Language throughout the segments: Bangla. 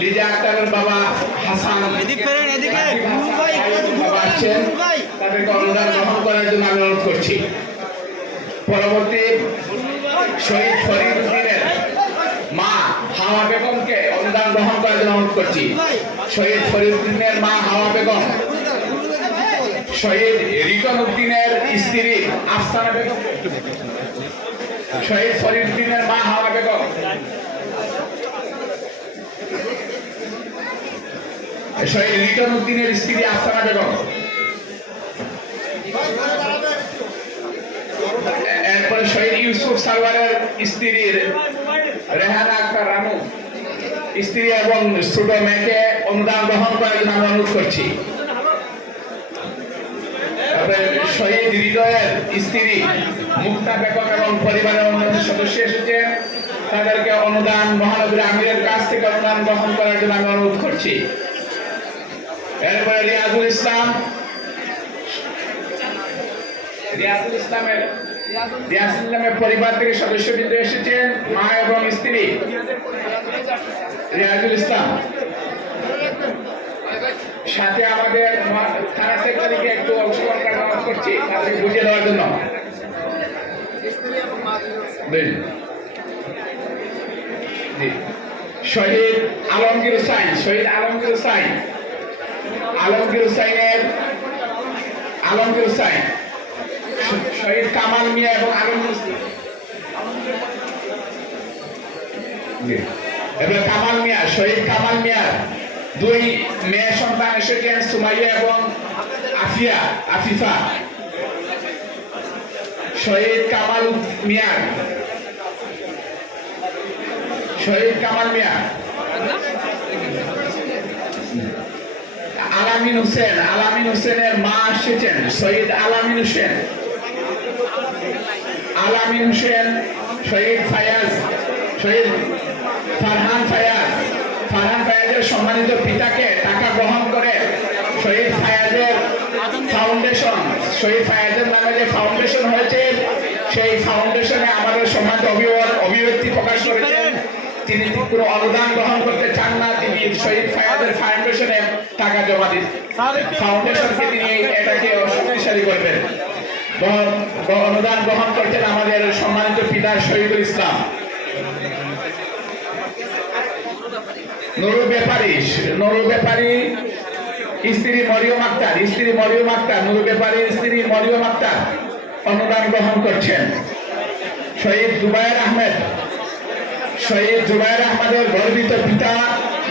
লিজা আক্তারের বাবা হাসান। আসছেন। তাদেরকে অনুদান গ্রহণ করার জন্য আমি অনুরোধ করছি। পরবর্তী শহীদ ফরিদ উদ্দিনের মা হাওয়া বেগমকে অনুদান গ্রহণ করার জন্য অনুরোধ করছি। শহীদ ফরিদ উদ্দিনের মা হাওয়া বেগম। শহীদ রিটন উদ্দিনের স্ত্রী আফসানা বেগম। শহীদ ফরিদ উদ্দিনের মা হাওয়া বেগম। শহীদ রিটন উদ্দিনের স্ত্রী আফসানা বেগম। এরপরে শহীদ ইউসুফ সারওয়ারের স্ত্রীর রেহানা আক্তার রানু। স্ত্রী এবং ছোট মেয়েকে অনুদান গ্রহণ করার জন্য আমি অনুরোধ করছি। শহীদ হৃদয়ের স্ত্রী মুক্তা বেগম এবং পরিবারের অন্যান্য সদস্য এসেছেন। তাদেরকে অনুদান মহানগরী আমিরের কাছ থেকে অনুদান গ্রহণ করার জন্য আমি অনুরোধ করছি। এরপরে রিয়াজুল ইসলাম। রিয়াজুল ইসলামের রিয়াজুল ইসলামের পরিবার থেকে সদস্যবৃন্দ এসেছেন, মা এবং স্ত্রী। রিয়াজুল ইসলাম। সাথে আমাদের থানা সেক্রেটারিকে একটু অংশগ্রহণ অনুরোধ করছি, তাদেরকে বুঝিয়ে দেওয়ার জন্য। শহীদ আলমগীর হুসাইন শহীদ আলমগীর হুসাইন আলমগীর হুসাইনের আলমগীর হুসাইন, শহীদ কামাল মিয়া এবং আলমগীর হুসাইন কামাল মিয়া, শহীদ কামাল মিয়া দুই মেয়ে সন্তান এসেছেন, সুমাইয়া এবং আফিয়া, আফিফা। শহীদ কামাল মিয়া শহীদ কামাল মিয়া। আলামিন হোসেন, আলামিন হোসেনের মা এসেছেন শহীদ আলামিন হোসেন। আলামিন হোসেন শহীদ ফায়াজ শহীদ ফারহান ফায়াজ। ফারহান ফায়াজের সম্মানিত পিতাকে টাকা গ্রহণ করে শহীদ ফায়াজের ফাউন্ডেশন শহীদ ফায়াজের নামে যে ফাউন্ডেশন হয়েছে, সেই ফাউন্ডেশনে আমাদের সম্মানিত অভিব্যক্তি প্রকাশ করেছেন। তিনি কোনো অবদান গ্রহণ করতে চান না শহীদ ফায়াজের ফাউন্ডেশনে টাকা জমা দিন। ফাউন্ডেশনকে তিনি এটাকে শক্তিশালী করবেন। অনুদান গ্রহণ করছেন আমাদের সম্মানিত পিতা শহীদুল ইসলাম। নুরু ব্যাপারী নুরু ব্যাপারী স্ত্রী মরিয়ম আক্তার, স্ত্রী মরিয়ম আক্তার নুরু ব্যাপারী স্ত্রী মরিয়ম আক্তার অনুদান গ্রহণ করছেন। শহীদ জুবায়ের আহমেদ, শহীদ জুবায়ের আহমেদের গর্বিত পিতা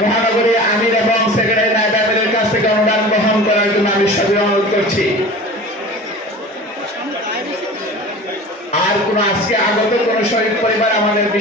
মহানগরী আমির এবং সেক্রেটারি আমিরের কাছ থেকে অনুদান গ্রহণ করার জন্য আমি সবই অনুরোধ করছি। আর কোন আজকে আগত কোন শহীদ পরিবার আমাদের